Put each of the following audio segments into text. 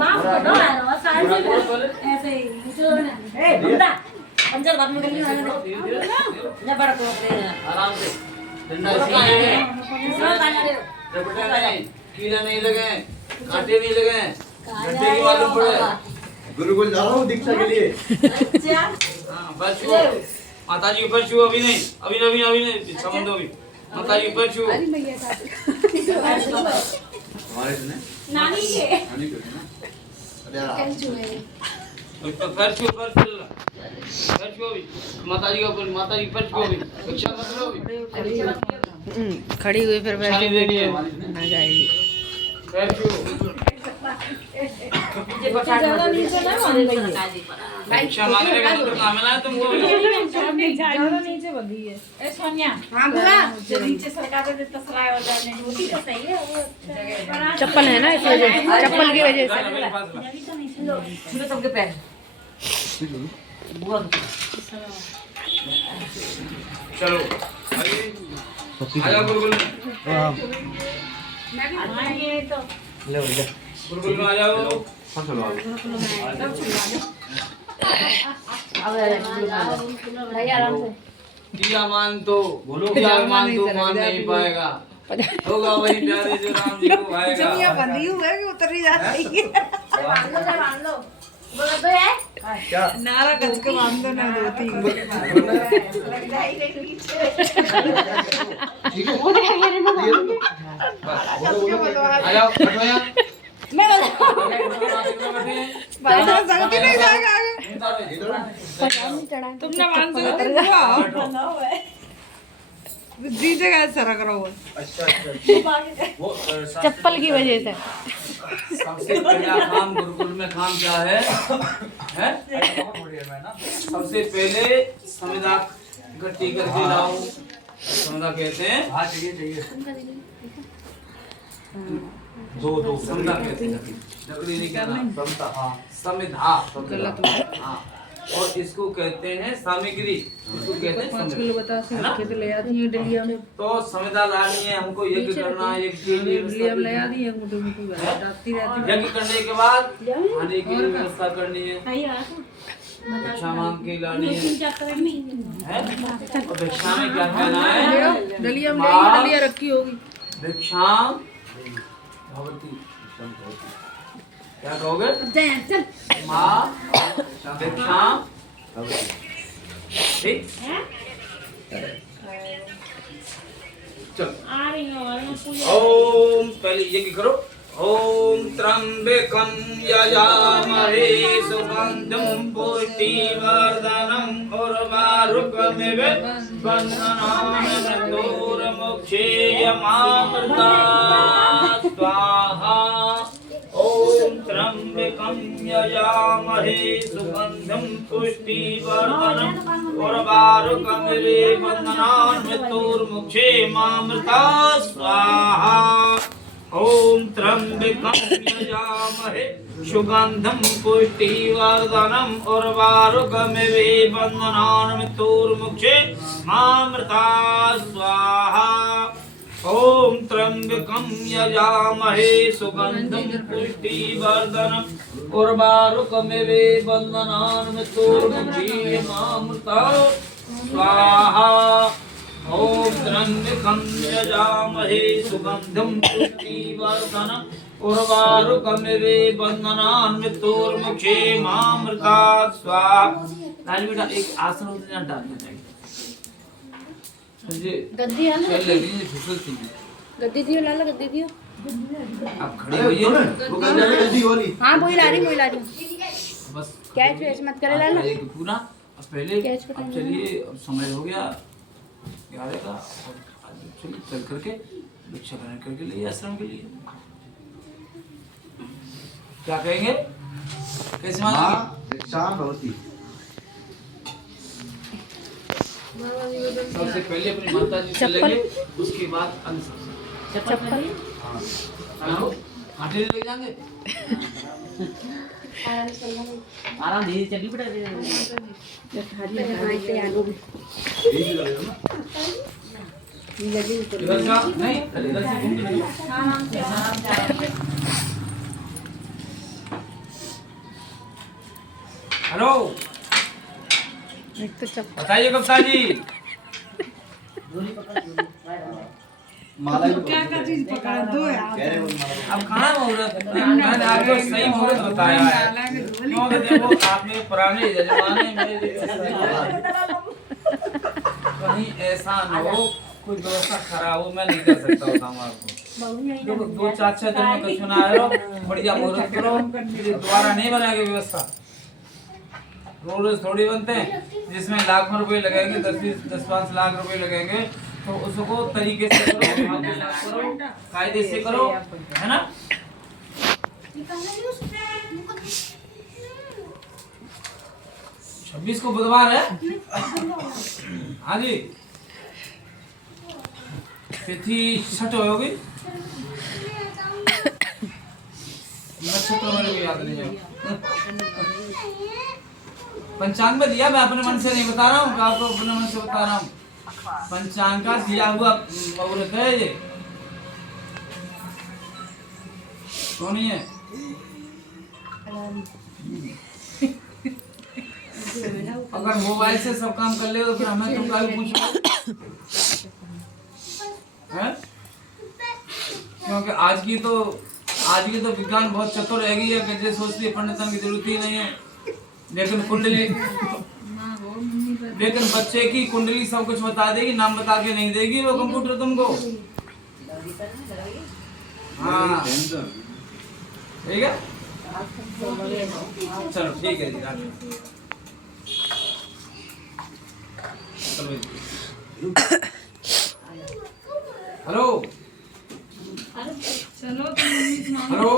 माफ कर दो यार और साइड से ऐसे ही ए बंदा पंचर बाद में कर लियो ना बड़ा को आराम से ठंडा चाहिए रपटा नहीं कीड़ा नहीं लगे कांटे नहीं लगे घंटे की मालूम पड़े गुरुकुल जा रहा हूँ दीक्षा के लिए। अच्छा हाँ बस छुओ माता जी ऊपर छुओ अभी नहीं समझ दो अभी माता जी ऊपर छुओ हमारे सुने नानी के नानी को ना अरे यार पैर छुओ अभी माता जी का ऊपर माता जी पैर छुओ अभी भिक्षा मत लो अभी खड़ी हुई फिर वैसे देखिए आ जाएगी। पैर छुओ ज्यादा नीचे ना मान भिक्षा मांगने का तो काम है ना तुमको ज्यादा नीचे बंधी है ए सोनिया हां बुआ जो नीचे सरकार दे तसराय हो जाने रोटी तो सही है वो चप्पल है ना इस वजह से चप्पल की वजह से छूलो सबके पैर बुआ चलो आजा गुरुकुल मैं ये तो ले ले गुरुकुल में आ जाओ सब चलो भाई आराम से दिया मान तो मान नहीं पाएगा होगा वही प्यारे जो राम जी को आएगा बंधी हुई है कि उतर ही जाती है। मान लो बोलो तो है क्या नारा कच के बांध दो ना दो तीन ठीक है वो क्या कह रहे हैं आ जाओ बैठो यहाँ मैं भाई तो सकती नहीं जाएगा आगे बैठे तुमने मान सकते हुआ जीते का सारा करा हुआ वो चप्पल की वजह से सबसे पहला काम गुरुकुल में काम क्या है सबसे पहले संविदा इकट्ठी करके लाओ संविदा कहते हैं हाँ चाहिए दो संविदा कहते हैं लकड़ी नहीं कहना संविदा हाँ और इसको कहते हैं सामग्री इसको कहते हैं 5 किलो बता से रखे तो ले आती है डलिया में तो संविदा लानी है हमको यज्ञ करना है डलिया में ले आती है मुझे मुझे डालती रहती यज्ञ करने के बाद खाने की व्यवस्था करनी है भिक्षा मांग के लानी है और भिक्षा में क्या कहना है डलिया में लेगी डलिया रखी होगी भिक्षा भवती क्या कहोगे माँ भिक्षा ठीक चलो ओम पहले यज्ञ करो ओम त्र्यंबकं यजामहे सुगंधिं पुष्टिवर्धनम् उर्वारुकमिव बन्धनान् मृत्योर्मुक्षेयमामृतात् स्वाहा ओम त्र्यंबकं यजामहे सुगंधिं पुष्टिवर्धनम् उर्वारुकमिव बन्धनान् मृत्योर्मुक्षेयमामृतात् स्वाहा ओम त्र्यंबकं यजामहे सुगंधिं पुष्टिवर्धनम् उर्वारुकमिव बन्धनान् मृत्योर्मुक्षेयमामृतात् स्वाहा ओम त्र्यंबकं यजामहे सुगंधिं पुष्टिवर्धनम् उर्वारुकमिव बन्धनान् मृत्योर्मुक्षेयमामृतात् स्वाहा ओम त्र्यंबकं यजामहे सुगंधिं पुष्टिवर्धनम् उर्वारुकमिव बन्धनान् मृत्योर्मुक्षेयमामृतात् स्वाहा। राज बेटा एक आसन उधर डालना चाहिए गद्दी है ना गद्दी दियो लाला गद्दी दियो आप खड़े होइए वो गंजा में गंदी वाली हाँ वही ला रही बस कैच वैच मत करे लाला एक पूरा अब पहले अब चलिए अब समय हो गया 11 का और चलिए चल करके भिक्षा ग्रहण करके लिए आश्रम के लिए क्या कहेंगे कैसे मांगेंगे भिक्षा भवती सबसे पहले अपनी माता जी से लेंगे उसके बाद अन्य चप्पल हेलो आटे ले जाएंगे आराम धीरे चली बेटा इधर का नहीं इधर से घूम के हेलो एक तो चप बताइए कप्तान जी। माला क्या क्या चीज पकड़ा दो यार कह रहे वो माला अब कहाँ मुहूर्त, मैंने आपको सही मुहूर्त बताया है, क्योंकि देखो आपने पुराने जमाने में कहीं ऐसा न हो कोई व्यवस्था खराब हो, मैं नहीं कर सकता बताऊँ आपको। देखो 2-4 दिन में कुछ सुना है, बढ़िया मुहूर्त करो, फिर दोबारा नहीं बनाएंगे व्यवस्था। रोज थोड़ी बनते हैं जिसमें लाखों रुपए लगेंगे, 10-5 लाख रुपए लगेंगे, तो उसको तरीके से करो, दिमाग के साथ करो, कायदे से करो, है ना। 26 को बुधवार है। हाँ जी, तिथि छठ होगी, नक्षत्र मेरे को याद नहीं है। पंचांग में दिया, मैं अपने मन से नहीं बता रहा हूँ, आपको अपने मन से बता रहा हूँ। पंचांग का दिया हुआ मुहूर्त है ये, क्यों नहीं है? अगर मोबाइल से सब काम कर ले तो फिर हमें तुम कल पूछो, हैं? क्योंकि आज की तो विज्ञान बहुत चतुर रह गई है कि जैसे सोचती है पंडितन की जरूरत ही नहीं है, लेकिन बच्चे की कुंडली सब कुछ बता देगी, नाम बता के नहीं देगी वो कंप्यूटर तुमको। हाँ ठीक है, चलो ठीक है जी, हेलो चलो तुम हेलो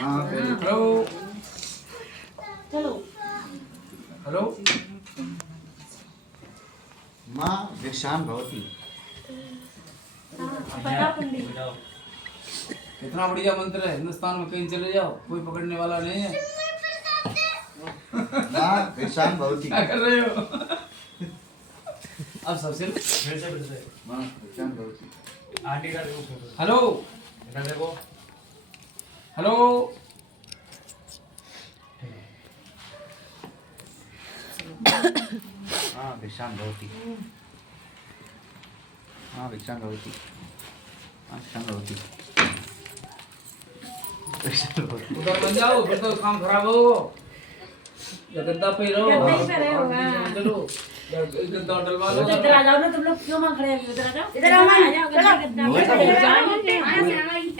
हाँ हेलो चलो हेलो माँ भिक्षाम भवती। कितना बढ़िया मंत्र है, हिंदुस्तान में कहीं चले जाओ कोई पकड़ने वाला नहीं है। माँ भिक्षाम भवती। क्या कर रहे हो? अब सबसे माँ भिक्षाम भवती। हेलो हेलो हाँ भिक्षाम भवती। हाँ भिक्षाम भवती। हाँ भिक्षाम भवती। भिक्षाम भवती। उधर बन जाओ, फिर तो काम खराब हो। या गद्दा पे रहो, गद्दा ही पे रहो, हाँ। चलो या गद्दा डलवा लो। इधर आ जाओ ना, तुम लोग क्यों वहाँ खड़े हैं? इधर आ जाओ, इधर आओ, आ जाओ, गद्दा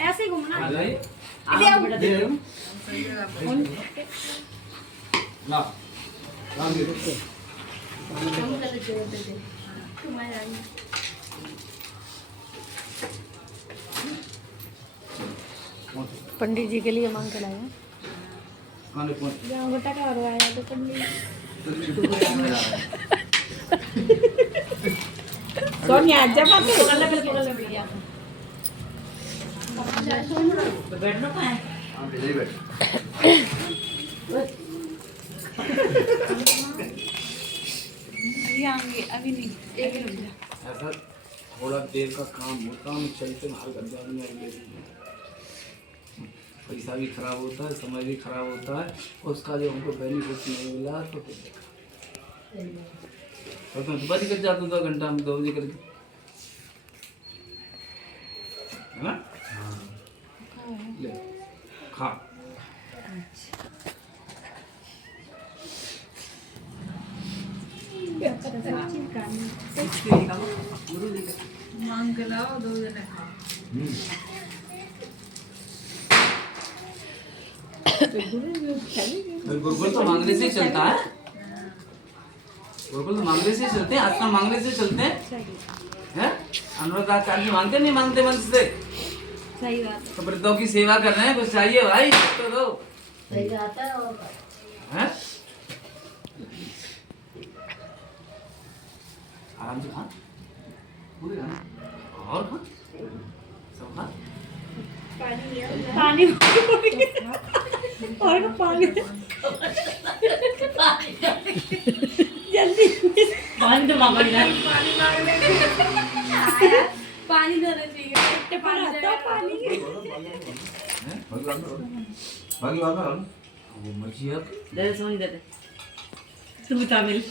ऐसे ही घूमना। आ जाइए। ना राम जी पंडित जी के लिए मांग के लाए हैं। खाने कौन? जाओ बेटा का और आया तो पंडित सोनिया जब आप पकड़ ले बढ़िया तो बैठना कहाँ है? हाँ इधर ही बैठ। अभी आएंगे, अभी नहीं, एक रुक जा। ऐसा थोड़ा देर का काम होता है, चलते हाल कर जाएंगे। पैसा भी खराब होता है, समय भी खराब होता है, उसका जो हमको बेनिफिट नहीं मिला तो तुम बच कर जाते 2 घंटा में 2 बजे करके, है ना? ले खा। मांग के लाओ, 2 जने खाओ। गुरुकुल तो मांगने से चलता है, गुरुकुल तो मांगने से चलते हैं, आजकल मांगने से चलते हैं, हैं? अनुराग आचार्य मांगते नहीं, मांगते मन से। सही बात तो वृद्धों की सेवा कर रहे हैं, कुछ चाहिए भाई तो दो, सही बात है। हैं? आराम से खा, पूरे खा, और खा, सब खा। पानी और पानी जल्दी पानी तो मांगो ना, पानी देना चाहिए, पानी भागी वाला वो मर्जी है दे दे सोनी दे दे तू बता मिल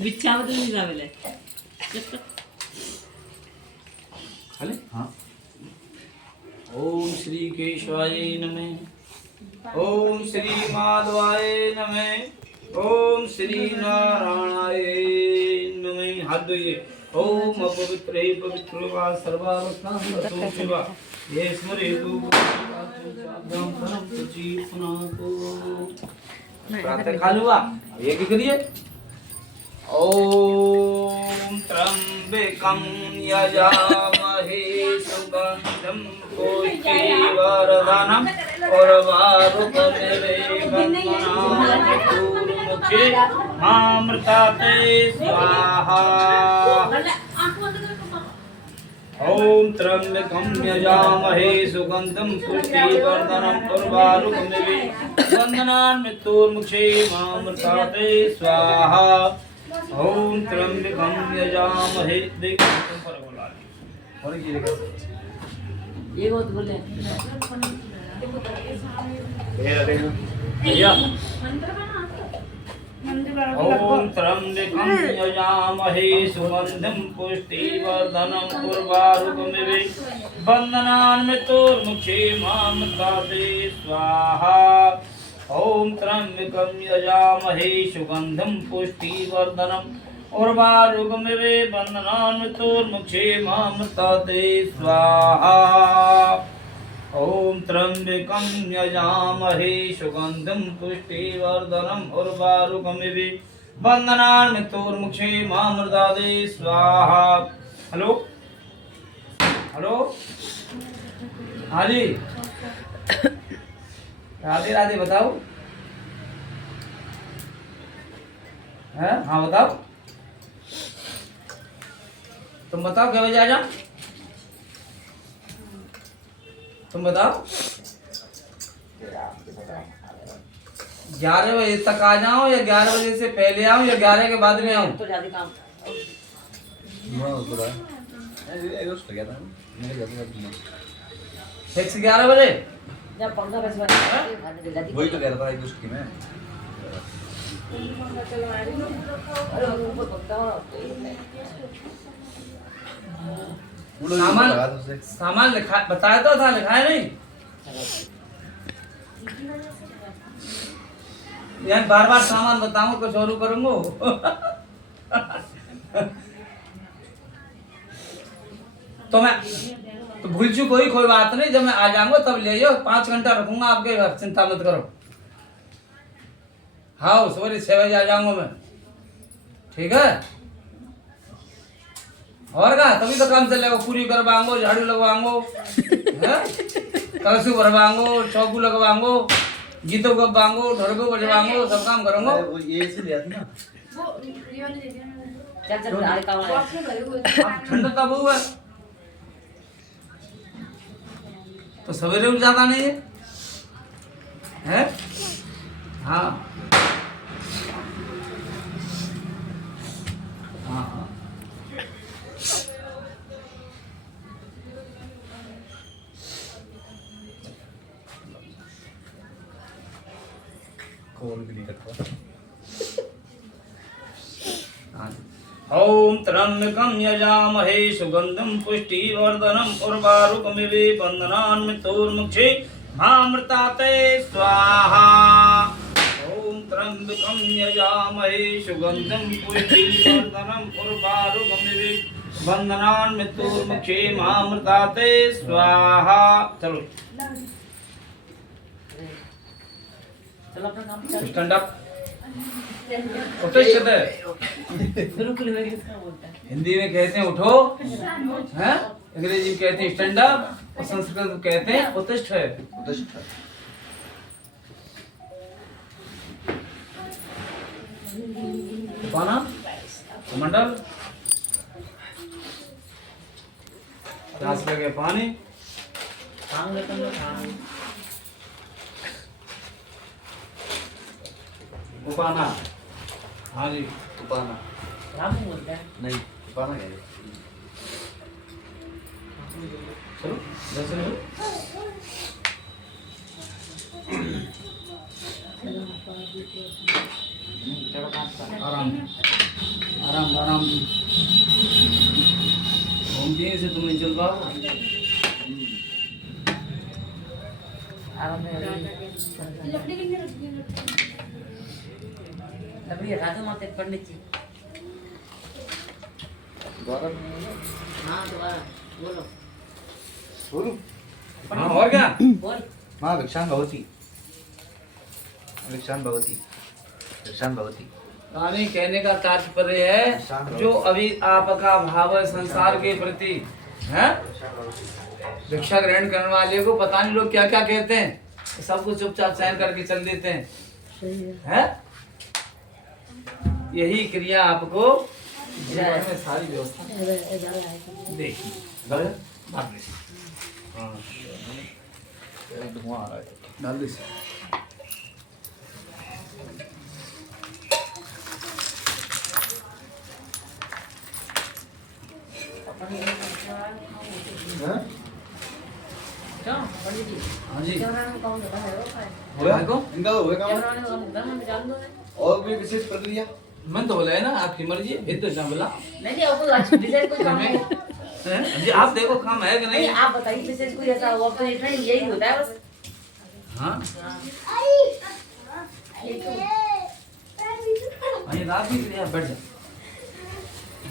बिच्छा में तो नहीं जा मिले खाले हाँ ओम श्री केशवाय नमः ओम श्री माधवाय नमः ओम श्री नारायणाय नमः हाथ धोइए ओम अपवित्र पवित्र वा सर्वावस्था शिवा ये स्मरेतु प्रातः काल हुआ ये क्या करिए ओम त्र्यंबकं यजामहे सुगंधिं पुष्टिवर्धनम् उर्वारुकमिव बन्धनान्मुखे मामृताते स्वाहा ओम त्र्यंबकं यजामहे सुगंधिं पुष्टिवर्धनम् उर्वारुकमिव बन्धनान्मृत्युर्मुक्षे मामृताते स्वाहा ओम त्र्यंबकं यजामहे देख तुम पर बोला और ये देखो ये बहुत बोले भैया ओम त्र्यंबकं यजामहे सुगंधिं पुष्टिवर्धनम् उर्वारुकमिव बन्धनान्मृत्युर्मुक्षे मामृताते स्वाहा ओम त्र्यंबकं यजामहे सुगंधिं पुष्टिवर्धनम् उर्वारुकमिव बन्धनान्मृत्युर्मुक्षे मामृताते स्वाहा ओम त्र्यंबकं यजामहे सुगंधिं पुष्टिवर्धनम् उर्वारुकमिव बन्धनान्मृत्युर्मुक्षे मामृताते स्वाहा हेलो हेलो हाँ जी राधे राधे बताओ है हाँ बताओ तुम बताओ क्या बजे आ जाओ तुम बताओ 11 बजे तक आ जाओ या 11 बजे से पहले आऊं या 11 के बाद में आऊं तो ज्यादा काम फिक्स 11 बजे जब 15 बजे वही तो कह रहा था एक उसकी मैं अरे ऊपर पकड़ा सामान लिखा बताया तो था लिखाया नहीं यार बार बार सामान बताऊं कुछ और करूंगा तो मैं तो भूल चूक कोई बात नहीं जब मैं आ जाऊंगा तब ले जाओ 5 घंटा रखूंगा आपके घर चिंता मत करो हाँ सवेरे 6 बजे आ जाऊंगा मैं ठीक है और का तभी तो काम चलेगा पूरी करवाऊंगो झाड़ू लगवाऊंगो कलशू भरवाऊंगो चौकू लगवाऊंगो गीतों को बांगो ढोलको बजवाऊंगो सब काम करूंगा वो ये से लिया थी ना चल चल आगे काम है ठंडा तब हुआ तो सवेरे उठ जाता नहीं है हाँ हाँ हाँ कॉल भी नहीं करता ओम त्र्यंबकं यजामहे सुगंधिं पुष्टिवर्धनम् उर्वारुकमिव बन्धनान्मृत्युर्मुक्षे मामृताते स्वाहा ओम त्र्यंबकं यजामहे सुगंधिं पुष्टिवर्धनम् उर्वारुकमिव बन्धनान्मृत्युर्मुक्षे मामृताते स्वाहा चलो चल अपना काम कर स्टैंड अप उठो कहते हैं बिल्कुल वही किसका बोलता है हिंदी में कहते हैं उठो हैं अंग्रेजी में कहते हैं स्टैंड अप और संस्कृत में कहते हैं उत्तिष्ठ है पाना मंडल ग्लास लगे पानी काम लेते हैं काम उपाना हाँ जी उपाना काम बोलता है नहीं उपाना क्या है चलो 10 मिनट चलो काम कर। आराम आराम आराम। घूमते से तुम नहीं चल पाओगे। आराम से लकड़ी हटा दो माते पड़ने चाहिए। हाँ दोबारा बोलो। बोलूं? हाँ और क्या? बोल। माँ भिक्षां भवति। भिक्षां भवति। भिक्षां भवति। रानी कहने का तात्पर्य है जो अभी आपका भाव है संसार के प्रति है, भिक्षा ग्रहण करने वाले को पता नहीं लोग क्या क्या कहते हैं, सब कुछ चुपचाप सहन करके चल देते हैं। यही क्रिया आपको जीवन में सारी व्यवस्था देखिए। हाँ। धुआं आ रहा है। डाल दे। जाओ पंडित जी। हाँ जी। कैमरा में कौन है वो है? होया? को? इनका तो होएगा। कैमरा में कौन है? मैं जान दो है। और भी विशेष प्रक्रिया? मन तो बोला है ना, आपकी मर्जी है, तो क्या बोला? नहीं आपको आज विशेष कोई काम है? हैं? जी आप देखो काम है कि नहीं नहीं? आप बताइए विशेष कोई ऐसा हुआ तो इतना ही यही होता है बस। हाँ ये रात की क्रिया, बैठ जा,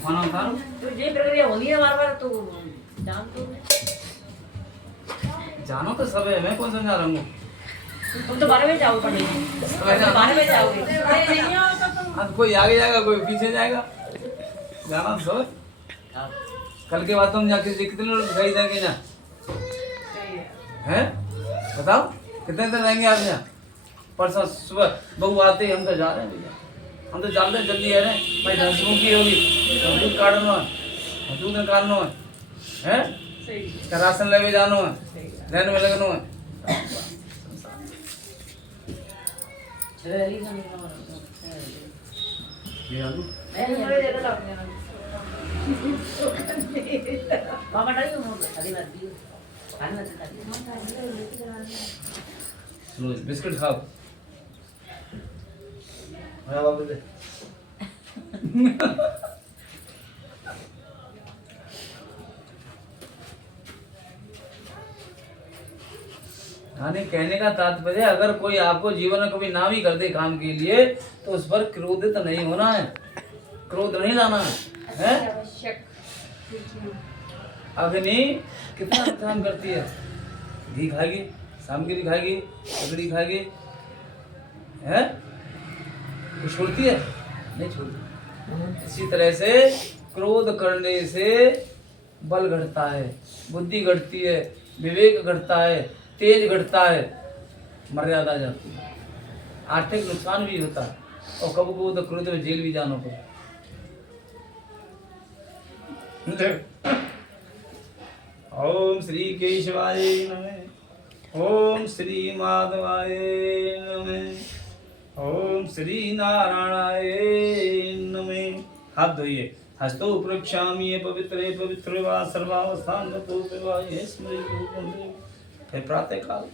खाना उतारो। तो ये प्रक्रिया होनी है बार-बार तो जान तो जानो तो सब है, मैं कौन समझा रहा हूँ। तुम तो 12 बजे जाओगे पंडित जी। तुम 12 बजे जाओगे। नहीं आओगे तो अब कोई आगे जाएगा कोई पीछे जाएगा, जाना तो सब है। कल के बाद तुम जाके कितने लोग दिखाई देंगे ना, हैं बताओ कितने दिन रहेंगे आप यहाँ? परसों सुबह बहू आते ही हम तो जा रहे हैं भैया, हम तो चलते हैं, जल्दी है भाई, दसवीं की होगी, दूध काटना है, दूध निकालना है, क्या राशन लेके जाना है, लाइन में लगना है। पापा डाली हो अभी बात दी खाने में सुनो बिस्किट खाओ। हाँ बाबू दे। यानी कहने का तात्पर्य अगर कोई आपको जीवन में कभी ना भी कर दे काम के लिए तो उस पर क्रोधित नहीं होना है, क्रोध नहीं लाना है। अग्नि कितना काम करती है, घी खाएगी, सामग्री खाएगी, लकड़ी खाएगी, है वो छोड़ती है नहीं छोड़ती। इसी तरह से क्रोध करने से बल घटता है, बुद्धि घटती है, विवेक घटता है, तेज घटता है, मर्यादा जाती है, आर्थिक नुकसान भी होता है और कभी कभी तो क्रोध में जेल भी जाना पड़ता। ओम श्री केशवाय नमः, ओम श्री माधवाय नमः, ओम श्री नारायणाय नमः। हाथ धोइए, हस्तो प्रक्षाम्ये पवित्रे पवित्र वा सर्वावस्थान तो विवाहे स्मृति। फिर प्रातः काल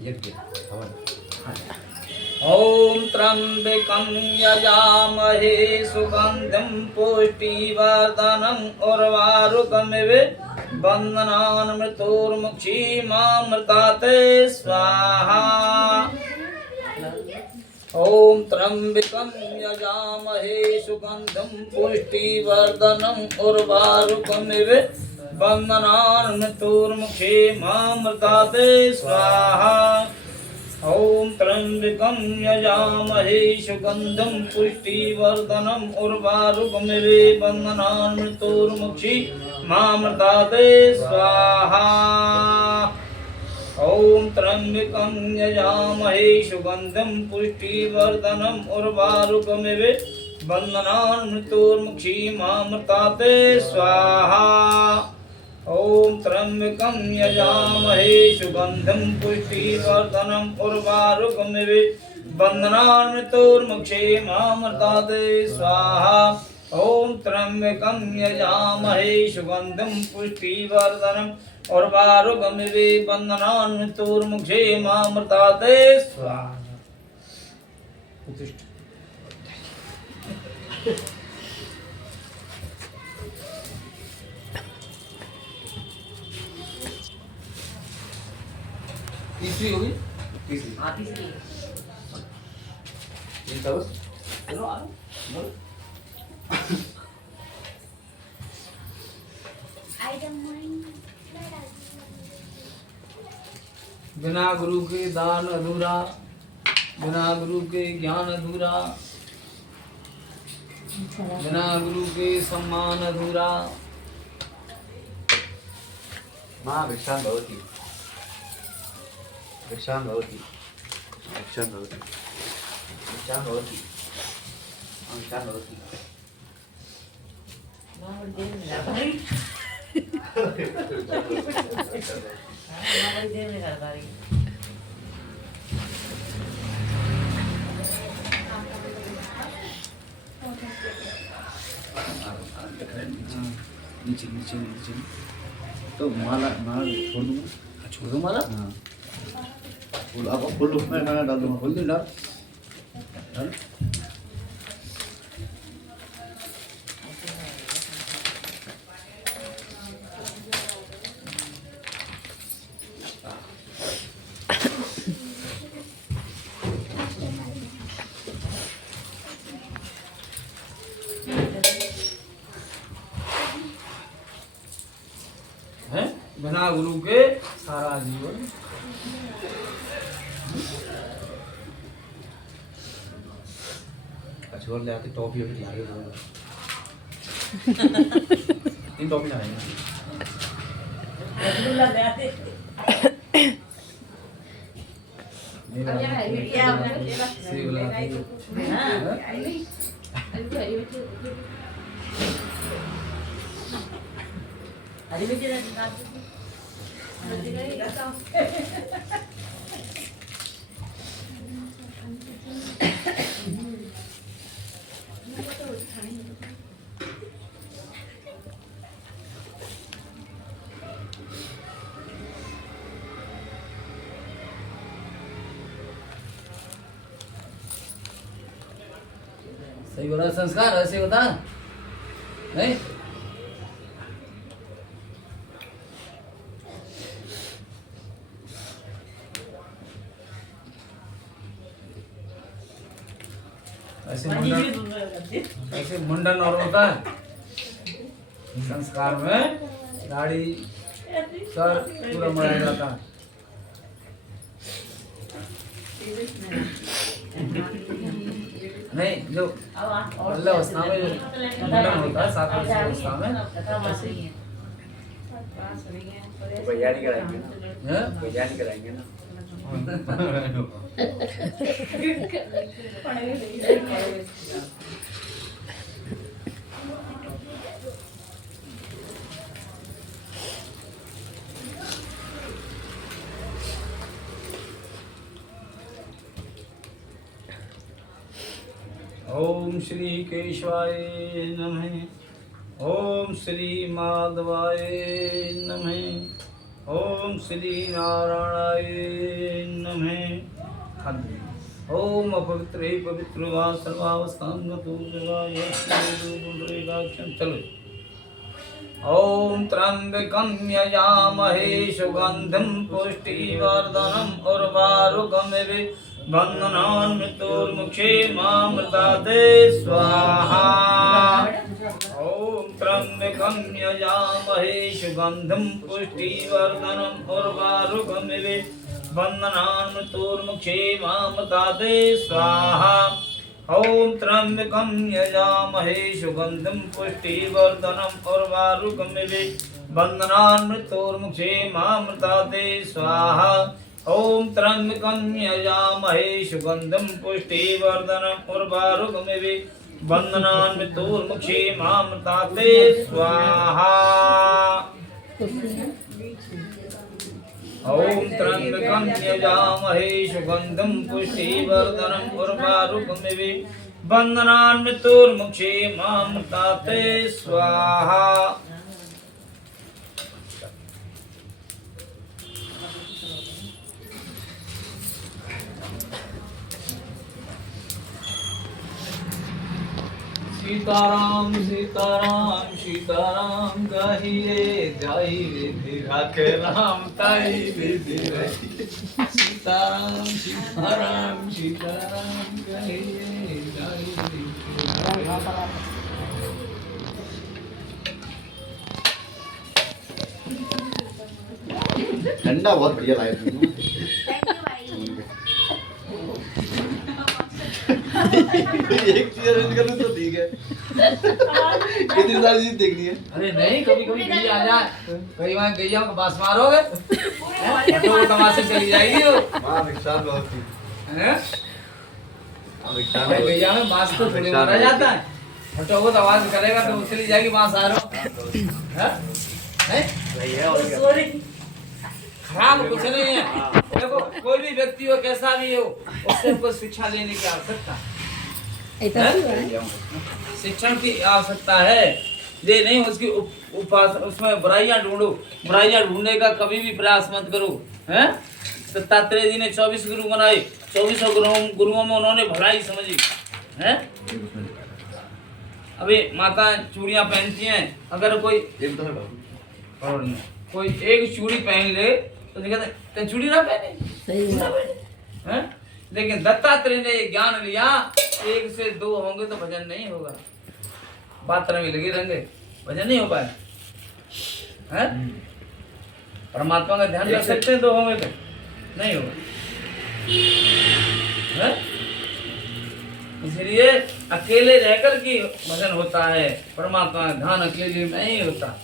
यज्ञ हवन। ओम त्र्यंबकं यजामहे सुगंधिं पुष्टिवर्धनम् उर्वारुकमिव बन्धनान् मृत्युर्मुक्षीमामृतात् स्वाहा। ओम त्र्यंबकं यजामहे सुगंधिं पुष्टिवर्धनम् उर्वारुकमिव बन्धनान् मृत्युर्मुक्षीमामृतात् स्वाहा। ओम त्र्यंबकं यजामहे सुगंधिं पुष्टिवर्धनम् उर्वारुकमिव बन्धनान् मृत्युर्मुक्षीमामृतात् स्वाहा। ओम त्र्यंबकं यजामहे सुगंधिं पुष्टिवर्धनम् उर्वारुकमिव बन्धनान् मृत्युर्मुक्षीमामृतात् स्वाहा। ओम त्र्यंबकं यजामहे सुगंधिं पुष्टिवर्धनम् उर्वारुकमिव बन्धनान् मृत्युर्मुक्षीमामृतात् स्वाहा। ओम त्र्यंबकं यजामहे सुगंधिं पुष्टिवर्धनम् उर्वारुकमिवे बन्धनान् मृत्युर्मुक्षेमामृतात् स्वाहा। उत्तिष्ठ। तीसरी होगी तीसरी तीसरी ये सब चलो आ बोलो बिना गुरु के दान अधूरा, बिना गुरु के ज्ञान अधूरा, बिना गुरु के सम्मान अधूरा। माँ भिक्षां भवति भिक्षां भवति भिक्षां भवति भिक्षां भवति भिक्षां भवति। नीचे नीचे नीचे तो माला माला छोड़ दूंगा, छोड़ दूँ माला। हाँ फूल आपको फूल उसमें मैं डाल दूँगा। खोल दे डाल डाल। हैं बिना गुरु के सारा जीवन छोड़ ले आके टॉफी अभी ला रहे हो। तीन टॉफी लाएंगे। रसगुल्ला ले आते हरी मिर्ची सही बोला। संस्कार ऐसे होता है नहीं। ऐसे मुंडन और होता है संस्कार में दाढ़ी सर पूरा मढ़ाया जाता है। नहीं जो अल्लाह अवस्था में जो मुंडन होता है 7 वर्ष की अवस्था में भैया नहीं कराएंगे ना, हैं? भैया नहीं कराएंगे ना। ओम श्री केशवाय नमः। ओम श्री माधवाय नमः। ओम श्री नारायणाय नमः। ओम अपवित्र पवित्र वा सर्वावस्थांगतो देवाय श्रीरुद्रेकाक्षं। चलो। ओम त्र्यंबकं यजामहे सुगंधिं पुष्टिवर्धनम् उर्वारुकमिव बन्धनान् मृत्युर्मुक्षेमामृतात् स्वाहा। ओम त्र्यंबकं यजामहे सुगंधिं पुष्टिवर्धनम् उर्वारुकमिव बन्धनान् मृत्युर्मुक्षेमामृतात् स्वाहा। ओम त्र्यंबकं यजामहे सुगंधिं पुष्टिवर्धनम् उर्वारुकमिव बन्धनान् मृत्युर्मुक्षेमामृतात् स्वाहा। ओम त्र्यंबकं यजामहे सुगंधिं पुष्टिवर्धनम् उर्वारुकमिव बन्धनान् मृत्युर्मुक्षेमामृतात् स्वाहा। ओम त्र्यंबकं यजामहे सुगंधिं पुष्टिवर्धनम् उर्वारुकमिव बंदनान् मृत्युर्मुक्षे मामृताते स्वाहा। सीताराम सीताराम सीताराम कहिए जाइए धीरा के राम ताई विधि रही। सीताराम सीताराम सीताराम कहिए जाइए ठंडा बहुत बढ़िया लाइफ एक चीज अरेंज कर लूं तो ठीक है। कितनी सारी चीज देखनी है। अरे नहीं, कभी कभी गई आ जाए, कई बार गैया को बास मारोगे तो तमाशे चली जाएगी वो। मां रिक्शा बहुत थी हैं? रिक्शा गैया में बास तो थोड़ी मारा जाता है, हटो वो तो आवाज करेगा तो चली जाएगी बास आ रहा है। खराब कुछ नहीं है। देखो कोई भी व्यक्ति हो कैसा भी हो, उससे हमको शिक्षा लेने की आवश्यकता है। शिक्षण की आवश्यकता है, ये नहीं उसकी उसमें बुराइयां ढूंढो। बुराइयां ढूंढने का कभी भी प्रयास मत करो। हैं? दत्तात्रेय जी ने 24 गुरु बनाए, 24 गुरुओं में उन्होंने भलाई समझी है। अभी माता चूड़ियां पहनती हैं, अगर कोई एक चूड़ी पहन ले तो कहते चूड़ी ना पहने हैं? लेकिन दत्तात्रेय ने ज्ञान लिया, 1 से 2 होंगे तो भजन नहीं होगा। बात में लगी रहेंगे, भजन नहीं हो पाए हैं? परमात्मा का ध्यान कर सकते हैं 2 होंगे तो नहीं होगा है? इसलिए अकेले रहकर के भजन होता है, परमात्मा का ध्यान अकेले में नहीं होता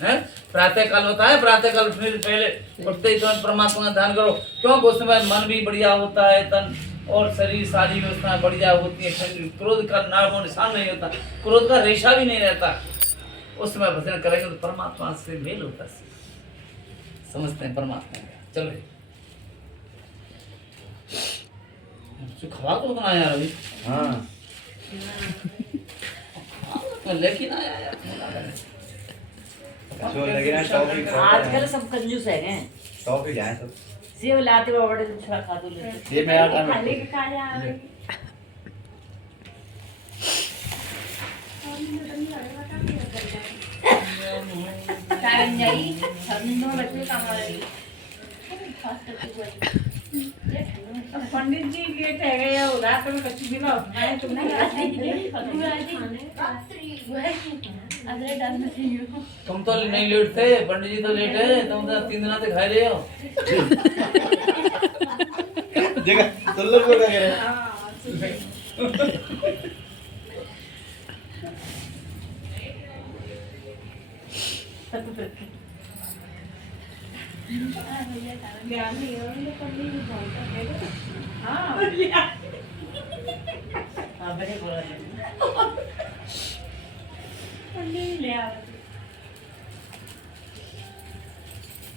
है। प्रातः काल होता है, प्रातः काल फिर पहले उठते ही तुरंत परमात्मा का ध्यान करो, क्योंकि उस समय मन भी बढ़िया होता है, तन और शरीर सारी व्यवस्था बढ़िया होती है। क्रोध का नाम निशान नहीं होता, क्रोध का रेशा भी नहीं रहता। उस समय भजन करेंगे तो परमात्मा से मेल होता है, समझते हैं परमात्मा। चलो खवा तो उतना यार अभी। हाँ लेकिन आया यार आजकल सब कंजूस है टॉपिक है सब। सेव लाते हुए बड़े थोड़ा खा दो लेते। ये मैं यार खाली के खा जा रहे टाइम जाई सबनो बच्चे काम आ रही। पंडित जी गेट है गया वो रात में कच्ची भी ना मैं तुमने तुम तो नहीं लेट थे, पंडित जी तो लेट है, तुम तो 3 दिन से खा रहे हो। देखा तुम लोग बोल रहे हैं।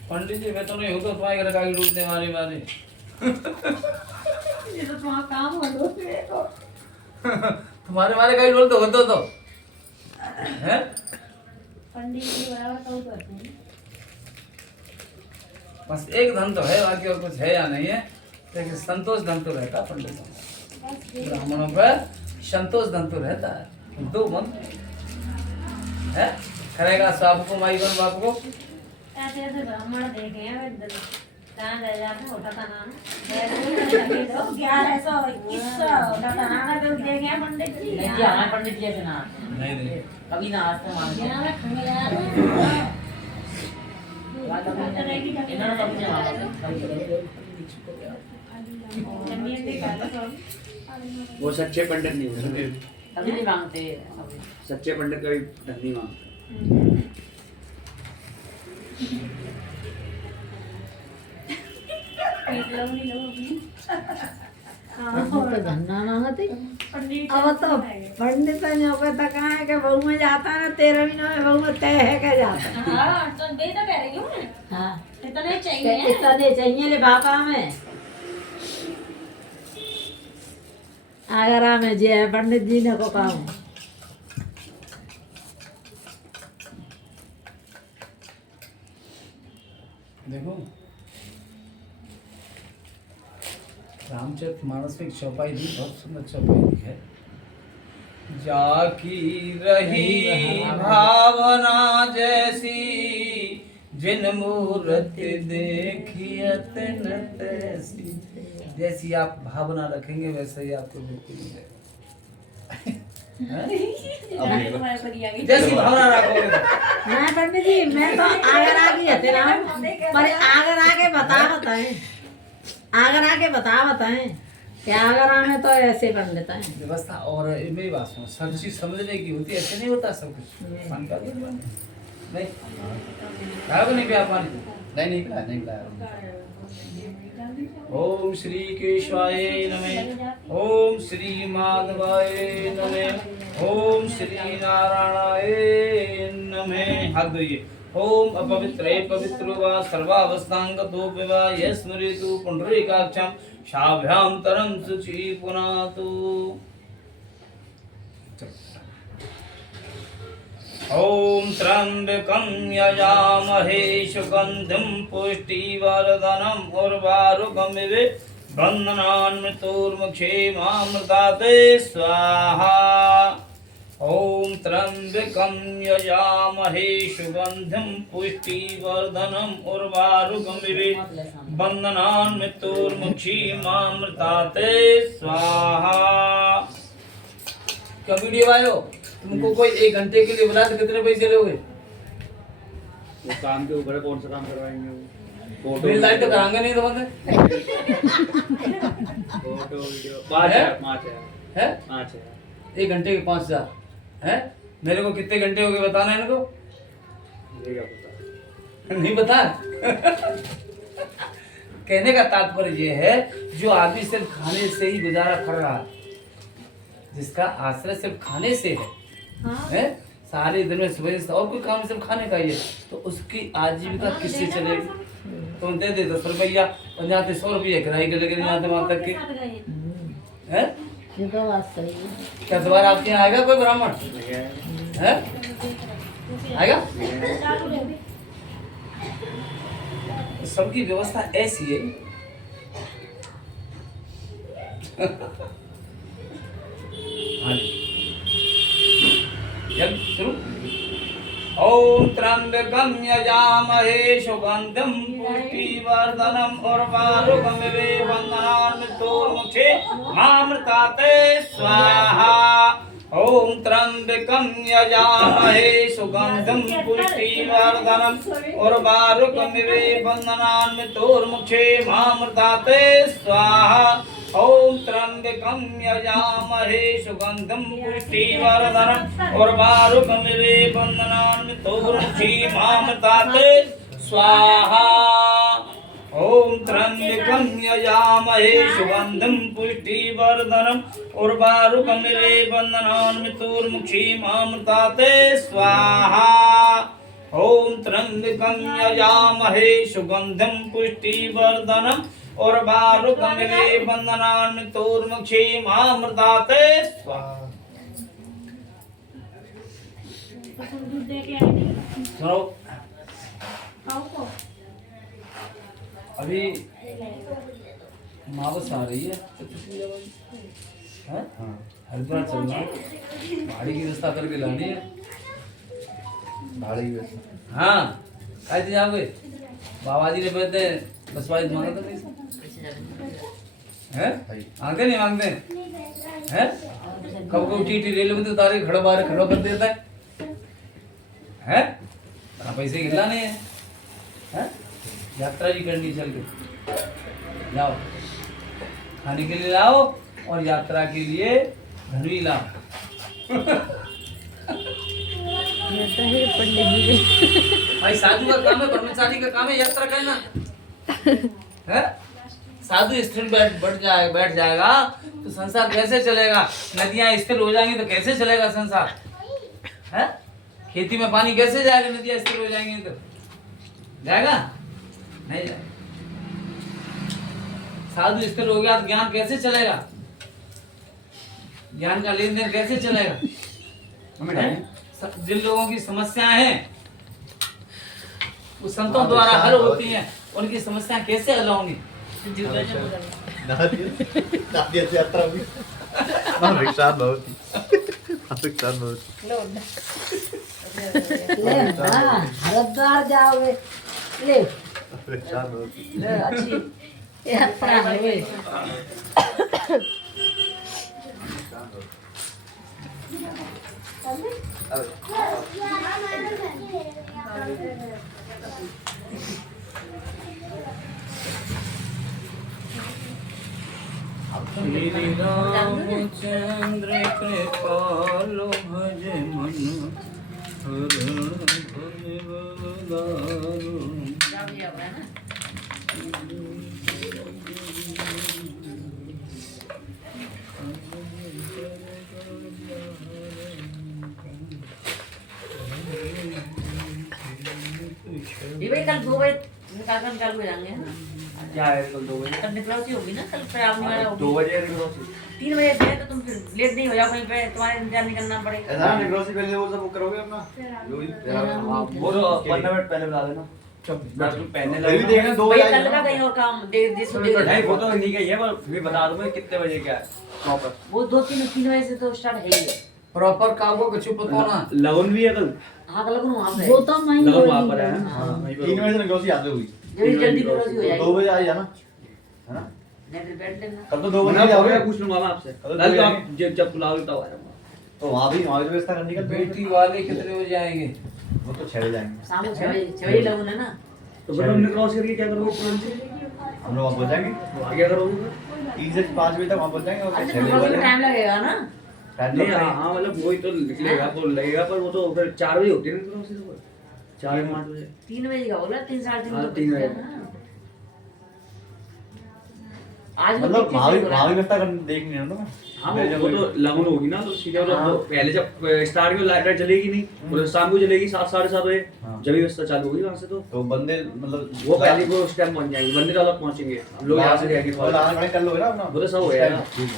पंडित जी मैं तो नहीं होता, तुम्हारे घर का लूटने मारे मारे। ये तो तुम्हारा काम हो लो तुम्हारे मारे का बोल तो होता तो है। पंडित जी बराबर तो करते हैं। बस एक धन तो है, बाकी और कुछ है या नहीं है, लेकिन संतोष धन तो रहता है पंडितों ब्राह्मणों पर, संतोष धन तो रहता है। 2 मन है करेगा साहब को माई बन बाप को। ऐसे ऐसे ब्राह्मण देखे हैं कहाँ रह जाते होता था नाम 1121 होता था नाम तो देखे हैं पंडित जी। नहीं जी हमारे पंडित जी ऐसे ना नहीं नहीं कभी ना आज तक मांगे इन्होंने कभी नहीं मांगा। वो सच्चे पंडित नहीं होते, कभी नहीं मांगते। सच्चे पंडित कभी धन नहीं मांगते। अब तो पंडित नहीं हो गया कहाँ है कि बहू में जाता है ना 13 महीनों में बहू में तय है क्या जाता है। हाँ तो दे तो कह रही हूँ मैं। हाँ इतने चाहिए इतना दे चाहिए ले बाबा में आगरा में जी है पंडित जी ने को काम। देखो रामचरितमानस में एक चौपाई दी, बहुत सुंदर चौपाई दी है। जाकी रही भावना जैसी, जिन मूर्ति देखियत न तैसी। जैसी आप भावना रखेंगे वैसे ही आपको मुक्ति मिलेगा। जैसी भावना रखोगे। मैं पंडित जी मैं तो आगरा की हते ना, पर आगरा के बताएं क्या आगरा में तो ऐसे पंडित हैं। व्यवस्था और मेरी बात सुनो, सब चीज समझने की होती है, ऐसे नहीं होता सब कुछ। पानी का नहीं खाया नहीं पिया पानी? नहीं खाया। ओम श्री केशवाय नमः, ओम श्री माधवाय नमः, ओम श्री नारायणाय नमः। हाथ धोइए। ओम अपवित्रे पवित्रो वा सर्वावस्थांगतो विवा यस्मरेतु पुंडरीकाक्षं शाभ्यां तरं शुचि पुनातु। ओम त्र्यंबकं यजामहे सुगंधिं पुष्टिवर्धनम् उर्वारुकमिव बन्धनान्मृतोर्मुक्षेमामृताते स्वाहा। ओम त्र्यंबकं यजामहे सुगंधिं पुष्टिवर्धनम् उर्वारुकमिव बन्धनान्मृतोर्मुक्षेमामृताते स्वाहा। क्या वीडियो आयो? तुमको कोई 1 घंटे के लिए बुला तो कितने पैसे लोगे? वो काम के ऊपर है, कौन सा काम करवाएंगे वो? फोटो बिल लाइट तो कराएंगे नहीं तो बंदे। फोटो वीडियो 5,000 है 5,000 1 घंटे के 5,000 है। मेरे को कितने घंटे हो गए बताना इनको? ये क्या पता नहीं बता। कहने का तात्पर्य ये है, जो आदमी सिर्फ खाने से ही गुजारा कर रहा है, जिसका आश्रय सिर्फ खाने से है, सारे दिन में सुबह से और कोई काम सिर्फ खाने का ही है, तो उसकी आजीविका किससे चलेगी? तुम दे दे 10 रुपया, 50 100 रुपये किराए के लगे जाते वहां तक के हैं। ये तो बात सही है। क्या दोबारा आपके यहाँ आएगा कोई ब्राह्मण है? आएगा? सबकी व्यवस्था ऐसी है। शुरू। ओम त्र्यंबकं यजामहे सुगंधिं पुष्टिवर्धनम् उर्वारुकमिव बन्धनान्मृतोर्मुक्षेमामृताते स्वाहा। ओम त्र्यंबकं यजामहे सुगंधिं पुष्टिवर्धनम् उर्वारुकमिव बन्धनान्मृतोर्मुक्षेमामृताते स्वाहा। ओम त्र्यंबकं यजामहे सुगंधिं पुष्टिवर्धनम् उर्वारुकमिव बन्धनान्मृतोर्मुक्षेमामृताते स्वाहा। ओम त्र्यंबकं यजामहे सुगंधिं पुष्टिवर्धनम् उर्वारुकमिव बन्धनान्मृतोर्मुक्षेमामृताते स्वाहा। ओम त्र्यंबकं यजामहे सुगंधिं पुष्टिवर्धनम् उर्वारुकमिव बन्धनान्मृतोर्मुक्षेमामृताते स्वाहा। सुनो, अभी मावस आ रही है, हरिद्वार चलना है, भाड़ी की व्यवस्था करके लानी है। भाड़ी की व्यवस्था? हाँ, कैसे जाओगे? बाबा जी ने कहते 10 मांगा था नहीं है? मांगते नहीं मांगते हैं? कब को टीटी रेलवे में उतारे खड़ा बाहर खड़ा कर देता है? पैसे गिरला नहीं है? यात्रा जी करनी, चल के लाओ, खाने के लिए लाओ और यात्रा के लिए धन भी लाओ। भाई साधु का काम है, ब्रह्मचारी का काम है यात्रा करना है। साधु स्थिर बैठ जाएगा तो संसार कैसे चलेगा? नदियां स्थिर हो जाएंगी तो कैसे चलेगा संसार है? खेती में पानी कैसे जाएगा? नदियां स्थिर हो जाएंगी तो जाएगा नहीं जाएगा। साधु स्थिर हो गया तो ज्ञान कैसे चलेगा? ज्ञान का लेन देन कैसे चलेगा? जिन लोगों की समस्याएं हैं वो संतों द्वारा हल होती हैं, उनकी समस्याएं कैसे हल होंगी? यात्रा भी विख्यात बहुत विख्यात बहुत ले हाँ, हरिद्वार जाओगे ले विख्यात बहुत ले अच्छी यात्रा है। श्री रामचंद्र कृपालो भज मन ये भाई कल 2 बजे निकाल में जाएंगे ना। क्या है कल 2 बजे? कल निकलौती होगी ना, कल प्रावनी वाला होगी। 2 बजे निकलो। 3 बजे गए तो तुम फिर लेट नहीं हो जाओ, कहीं पे तुम्हारे इंतजार नहीं करना पड़ेगा। ऐसा निकलोसी पहले वो सब बुक करोगे अपना जो भी वो तो 15 मिनट पहले बता देना। पहले अभी देखना 2 भैया बजे कल का कहीं और काम दे नहीं, वो तो नहीं गई है, पर भी बता दूंगा कितने बजे क्या है प्रॉपर। वो 2-3 बजे से तो स्टार्ट है ही है। प्रॉपर काम को कुछ पता ना। लगन भी है कल। हाँ कल को वहाँ पे वो तो मैं लगन वहाँ पर है। हाँ, वहीं पर 3 बजे से निकलोसी आते हुई जल्दी निकलौती हो जाएगी। 2 बजे आ जाना है ना। नहीं फिर बैठ लेना। कल तो 2 मैं बजे जाओगे पूछ लूंगा मैं आपसे। कल कल तो आप जब बुलाओगे तब आ जाऊंगा। तो वहाँ भी व्यवस्था करनी कल बेटी वाले कितने बजे आएंगे? वो तो 6 बजे जाएंगे। शाम को 6 बजे लगून है ना। तो फिर हमने क्रॉस करके क्या करोगे तुरंत? हम लोग वहाँ पहुँच जाएंगे वहाँ क्या करोगे? 3 से 5 बजे तक वहाँ पहुँच जाएंगे और अरे 6 तो बजे टाइम लगेगा ना। नहीं, हाँ मतलब वही तो निकलेगा तो लगेगा, पर वो तो फिर 4 बजे होती है ना क्रॉस तो 4 या 5 बजे। 3 बजे का बोला, 3-3:30 हाँ, तो 3 बजे। आज मतलब वहाँ भी व्यवस्था देखनी है ना। हाँ वो तो लगन होगी ना, तो सीधे तो पहले जब स्टार्ट में लाइट चलेगी नहीं, वो शाम को चलेगी 7-7:30 बजे, हाँ। जब व्यवस्था चालू होगी वहाँ से। तो बंदे मतलब वो पहले को उस टाइम पहुँच जाएंगे, बंदे तो अलग पहुँचेंगे, हम लोग यहाँ से जाएंगे। कर लो ना अपना वो तो सब हो जाएगा। ठीक है।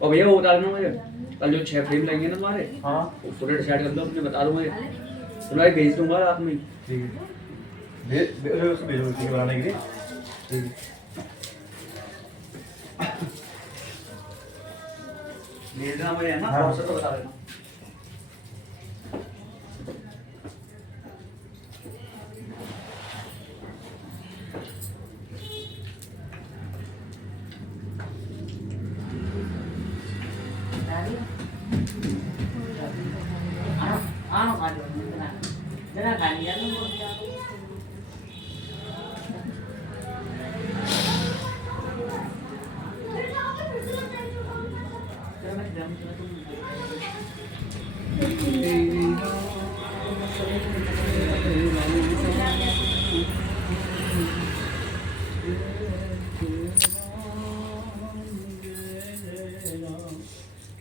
और भैया वो बता देना मुझे, कल जो 6 फ्रेम लेंगे ना तुम्हारे, हाँ वो पूरे डिसाइड कर लो, अपने बता दो मुझे, तुम्हारे भेज दूंगा रात में। ठीक है उसको भेजो ठीक है बनाने के लिए। ठीक है भेज देना मुझे है ना, हाँ। और से तो बता देना। आनो खा लो जरा खा लिया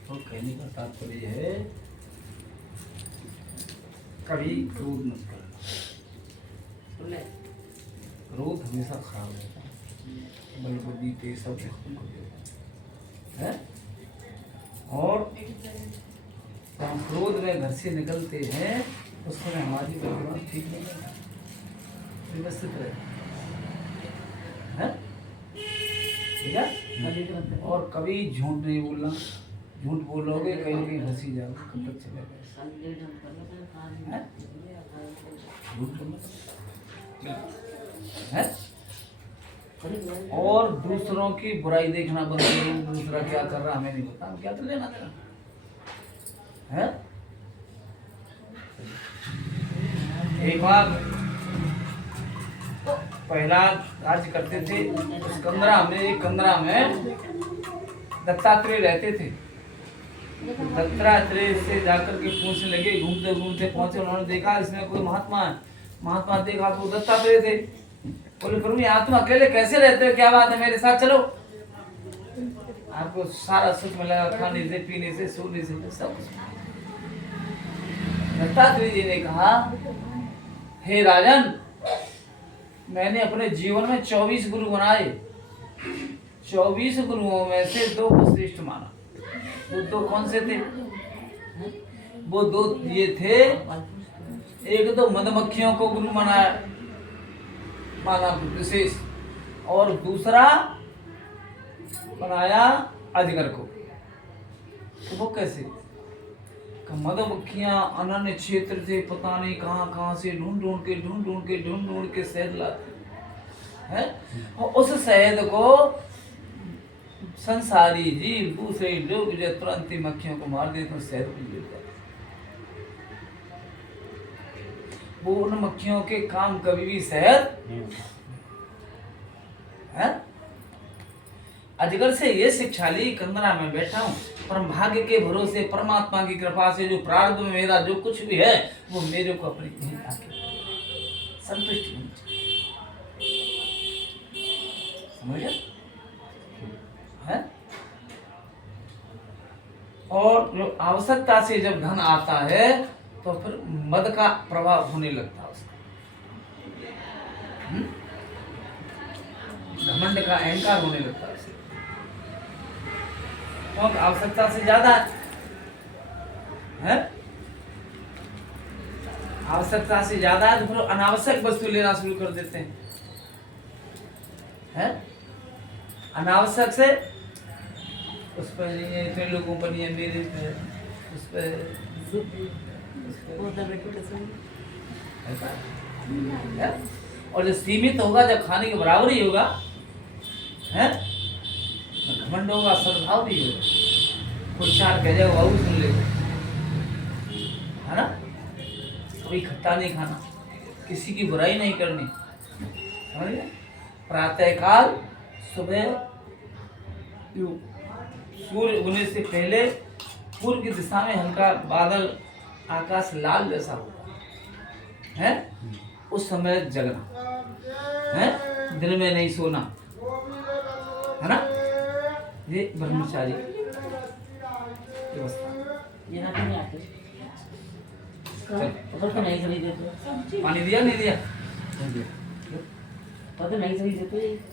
तो कहने का तात्पर्य है कभी क्रोध मत करना। क्रोध हमेशा खराब रहता है, बल बुद्धि तेज सब तुमको देता है। और हम क्रोध में घर से निकलते हैं उस समय हमारी परिवार ठीक नहीं रहता, व्यवस्थित रहता है। ठीक है। और कभी झूठ नहीं बोलना, झूठ बोलोगे कहीं ना कहीं फंसी जाओगे, कब तक चलेगा? झूठ बोलना है। और दूसरों की बुराई देखना बंद करो, दूसरा क्या कर रहा हमें नहीं पता, हम क्या तो लेना देना है। एक बार पहला राज्य करते थे उस कंदरा में, एक कंदरा में दत्तात्रेय रहते थे। दत्तात्रेय से जाकर के पूछने लगे, घूमते घूमते पहुंचे, उन्होंने देखा इसमें कोई महात्मा है। महात्मा देखा तो दत्तात्रेय थे। बोले प्रभु यहाँ तुम अकेले कैसे रहते हो, क्या बात है, मेरे साथ चलो, आपको सारा सुख मिलेगा, खाने से पीने से सोने से सब कुछ। दत्तात्रेय जी ने कहा, हे राजन, मैंने अपने जीवन में 24 गुरु बनाए, 24 गुरुओं में से 2 को श्रेष्ठ माना। वो 2 कौन से थे? वो 2 ये थे, एक तो मधुमक्खियों को गुरु माना विशेष, और दूसरा बनाया अजगर को। तो वो कैसे? मधुमक्खियां अनन्य क्षेत्र से पता नहीं कहां से ढूंढ के शहद लाते हैं, और उस शहद को संसारी जीव दूसरे लोग जो तुरंत ही मक्खियों को मार देते हैं, शहद पी लेते हैं। वो उन मक्खियों के काम कभी भी शहद है। अजगर से ये शिक्षा ली, कंदरा में बैठा हूँ, परम भाग्य के भरोसे परमात्मा की कृपा से जो प्रारब्ध में मेरा जो कुछ भी है वो मेरे को अपनी कहीं आके संतुष्टि होनी चाहिए। समझ है? और जो आवश्यकता से जब धन आता है तो फिर मद का प्रभाव होने लगता है उसका, घमंड का अहंकार होने लगता है। और आवश्यकता से ज्यादा है, आवश्यकता से ज्यादा है तो फिर अनावश्यक वस्तु लेना शुरू कर देते हैं। अनावश्यक से उस पर नहीं है, इतने लोगों पर नहीं है, मेरे पे उस पर और जो सीमित होगा, जब खाने के बराबर ही होगा, है घमंड होगा, सद्भाव भी होगा, कुछ 4 कह जाएगा वो सुन लेगा, है ना। कोई खट्टा नहीं खाना, किसी की बुराई नहीं करनी, समझ गए। प्रातः काल सुबह सूर्य उगने से पहले पूर्व की दिशा में हल्का बादल, आकाश लाल जैसा होता है, उस समय जगना है, दिन में नहीं सोना, है ना। ये ब्रह्मचारी व्यवस्था। पानी दिया नहीं दिया?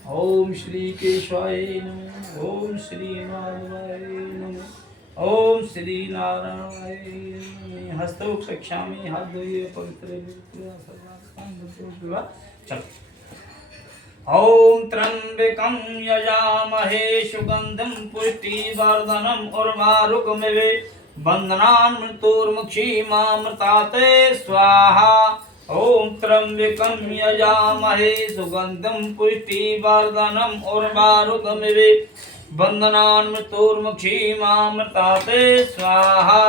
ओम श्री केशवाय नमः, ओम श्री माधवाय नमः, ओम श्री नारायणाय नमः। हस्तौ चक्षामि, हाथ धोइए पवित्र। चल। ओम त्र्यंबकं यजामहे सुगंधिं पुष्टिवर्धनम् उर्वारुकमिव बन्धनान् मृत्युर्मुक्षीमामृताते स्वाहा। ओम त्र्यंबकं यजामहे सुगंधिं पुष्टिवर्धनम् उर्वारुकमिव बन्धनान् मृत्युर्मुक्षीमामृताते स्वाहा।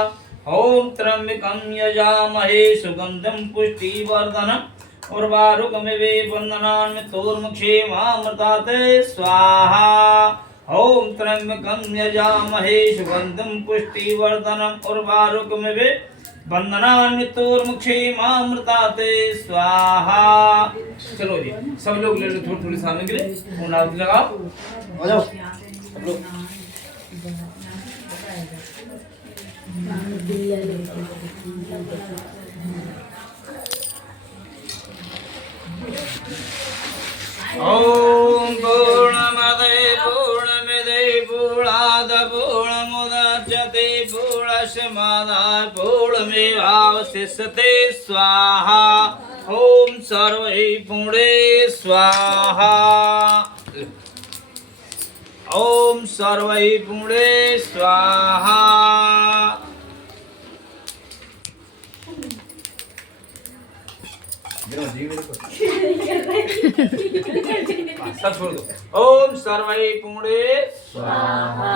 ओम त्र्यंबकं यजामहे सुगंधिं पुष्टिवर्धनम् उर्वारुकमिव बन्धनान् मृत्युर्मुक्षीमामृताते स्वाहा। ओम त्र्यंबकं यजामहे सुगंधिं पुष्टिवर्धनम् उर्वारुकमिव बन्धनान् मृत्युर्मुक्षीमामृताते स्वाहा। चलो जी, सब लोग ले लो थोड़ी थोड़ी सामग्री, आरती लगाओ। आ जाओ सब लोग। ओम पूर्णमदे पूर्णमिदे पूर्णाद पूर्णमुदच्यते पूर्णस्मादाय पूर्णमेवावशिष्यते स्वाहा। ओम सर्वै पूर्णे स्वाहा। ओम सर्वै पूर्णे स्वाहा। सब छोड़ दो। ओम सर्वै पूर्णे स्वाहा।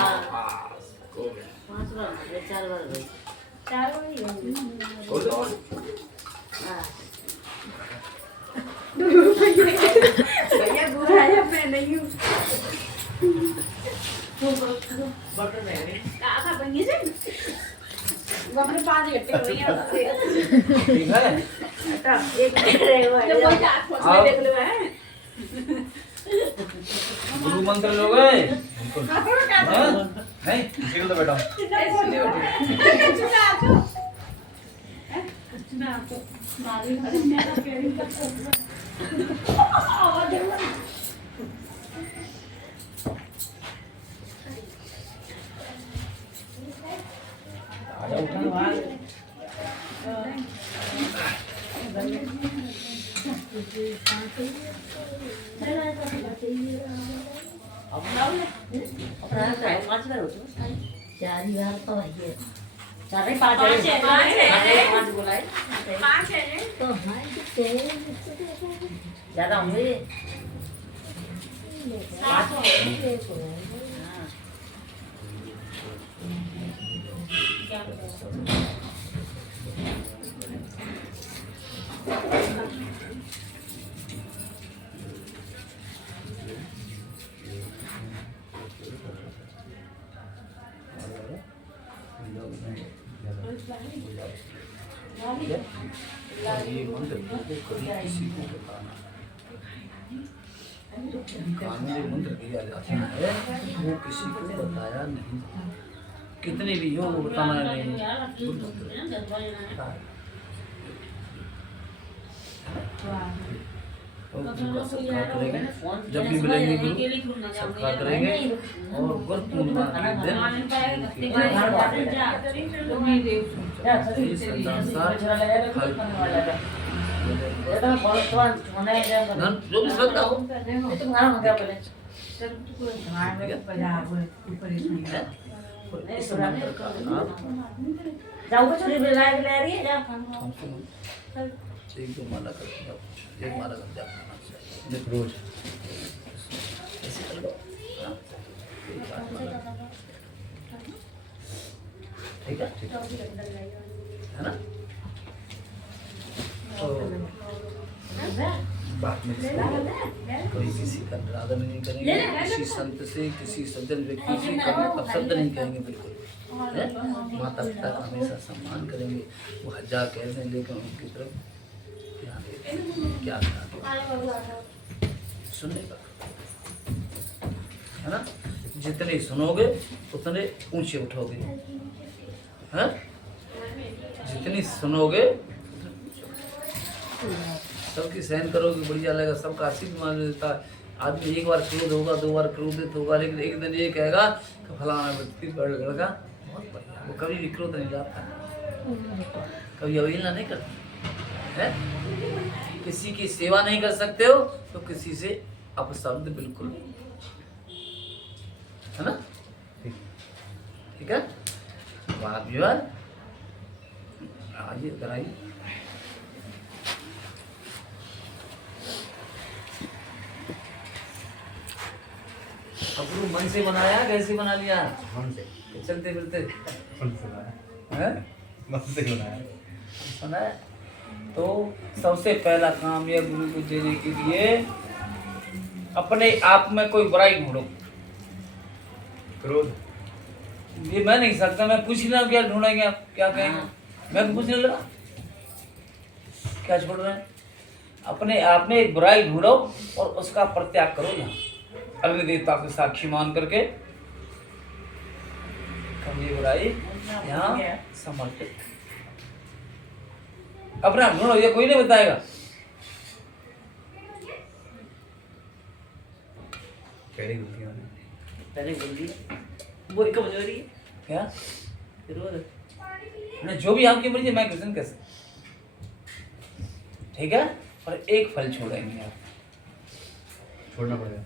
भैया बुरा है, मैं नहीं हूँ। अपने 5 घंटे हो गए हैं। ठीक है, एक देख लो है। गुरु मंत्र लोगे नहीं? निकल तो बेटा। चार ही बार तो है चार नहीं पाँच है पाँच बोला है पाँच है तो हाँ ज्यादा होंगे ये मंत्र कभी किसी को बताना कान में मंत्र दिया जाता है वो किसी को बताया नहीं, कितने भी हो वो बताना नहीं। सत्कार करेंगे जब भी मिलेंगे गुरु, सत्कार करेंगे और गुरु पूर्णिमा के दिन जो भी श्रद्धा हो इस मंत्र का जाओगे छोरी ले रही है जा एक दो माला कर जाओ, एक माला कर जाओ रोज ऐसे कर लो। हाँ, एक आठ माला। ठीक है है ना। तो बात में कोई किसी का निरादर नहीं करेंगे, किसी संत से किसी सज्जन व्यक्ति से कभी अपशब्द नहीं कहेंगे, बिल्कुल है। माता पिता का हमेशा सम्मान करेंगे। वो 1000 कह रहे हैं लेकिन उनकी तरफ क्या सुनने का है ना। जितने सुनोगे उतने ऊंचे उठोगे, हैं? जितनी सुनोगे सबकी सहन करोगे, बढ़िया लगेगा, सबका आशीर्वाद मान देता है। आदमी एक बार क्रोध होगा, 2 बार क्रोधित होगा, लेकिन एक दिन ये कहेगा कि फलाना व्यक्ति लड़का बहुत बढ़िया, वो कभी भी क्रोध नहीं जाता, कभी अवहेलना नहीं करता है। किसी की सेवा नहीं कर सकते हो तो किसी से अपशब्द बिल्कुल, है ना। ठीक है, बात विवाद आइए इधर आइए। अपने मन से बनाया, कैसे बना लिया? मन से चलते फिरते मन से बनाया हैं? मन से बनाया। बनाया। तो सबसे पहला काम यह गुरु को देने के लिए अपने आप में कोई बुराई ढूंढो। क्रोध ये मैं नहीं सकता, मैं पूछ रहा हूँ क्या ढूंढेंगे आप, क्या कहेंगे? मैं तो पूछने लगा, क्या छोड़ रहे हैं? अपने आप में एक बुराई ढूंढो और उसका परित्याग करो। यहाँ अग्नि देवता को साक्षी मान करके ये बुराई यहाँ समर्पित अपना ढूंढो, ये कोई नहीं बताएगा। पहले गलतियां पहले जल्दी वो एक बज रही है क्या जरूर नहीं, जो भी आपकी मर्जी, मैं क्वेश्चन कैसे, ठीक है। और एक फल छोड़ेंगे आप, छोड़ना पड़ेगा।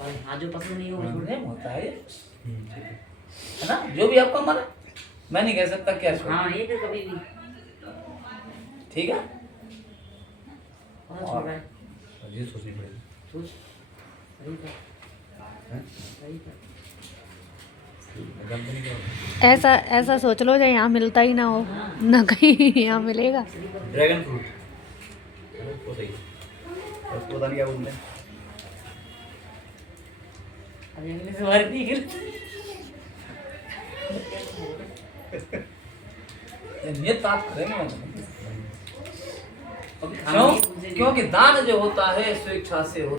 और हाँ जो पसंद नहीं हो छोड़ने में होता है, ठीक है। है ना। जो भी आपका मन है, मैं नहीं कह सकता क्या छोड़। हाँ ये तो कभी भी ठीक है, और छोड़ रहा है अब ये सोचनी पड़ेगी। सोच सही था हैं? सही था जानते नहीं क्या होता है? ऐसा ऐसा सोच लो जो यहाँ मिलता ही ना हो, ना कहीं यहाँ मिलेगा। ड्रैगन फ्रूट वो सही है। उसको पता नहीं क्या बोलते हैं। अब इंग्लिश में वर्ड नहीं कर ये ताप करेंगे मैं तो। क्यों? क्योंकि दान जो होता है स्वेच्छा से होता है।